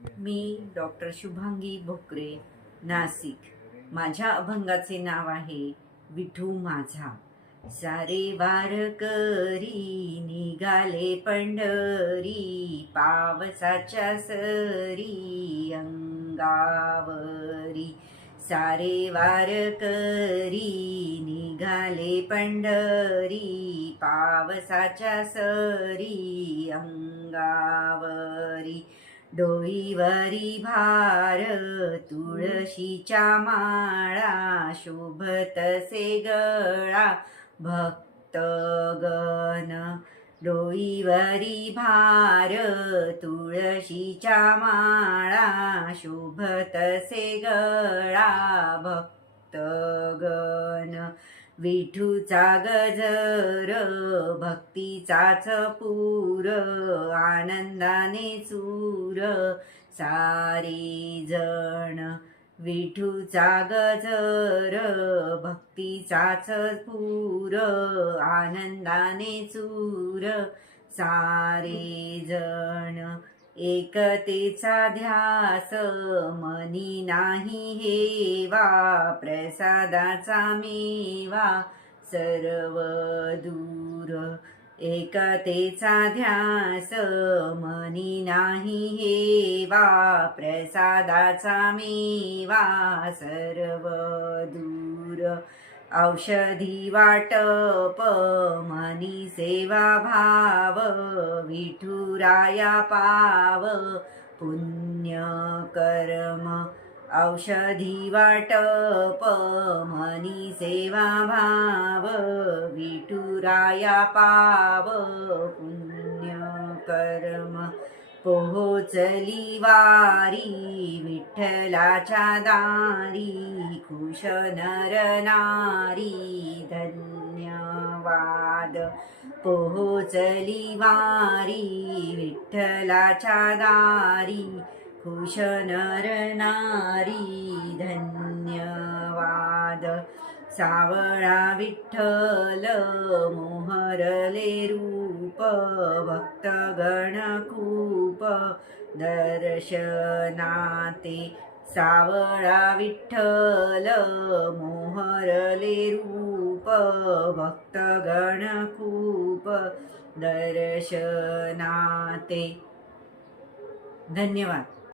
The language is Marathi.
मी डॉक्टर शुभांगी भोकरे, नाशिक. माझ्या अभंगाचे नाव आहे विठू माझा. सारे वारकरी निघाले पंढरी, पावसाच्या सरी अंगावरी. सारे वारकरी निघाले पंढरी, पावसाच्या सरी अंगावरी. डोईवरी भार तुळशीच्या माळा, शोभतसे गळा भक्तगण. डोईवरी भार तुळशीच्या माळा, शोभतसे गळा भक्तगण. विठूचा गजर भक्तीचाच पूर, आनंदाने चूर सारे जण. विठूचा गजर भक्तीचाच पूर, आनंदाने चूर सारे जण. एकतेचा ध्यास मनी नाही हेवा, प्रसादाचा मेवा सर्व दूर. एकतेचा ध्यास मनी नाही हेवा, प्रसादाचा मेवा सर्व दूर. औषधी वाटप मनी सेवा भाव, विठुराया पाव पुण्य कर्म. औषधी वाटप मनी सेवा भाव, विठुराया पाव पुण्य कर्म. पोहोचली वारी विठ्ठलाच्या दारी, खुश नर नारी धन्यवाद. पोहोचली वारी विठ्ठलाच्या दारी, खुश नर नारी धन्यवाद. सावळा विठ्ठल मोहरले रूप, भक्तगण खूप दर्शनाते. सावळा विठ्ठल मोहरले रूप, भक्तगण खूप दर्शनाते. धन्यवाद.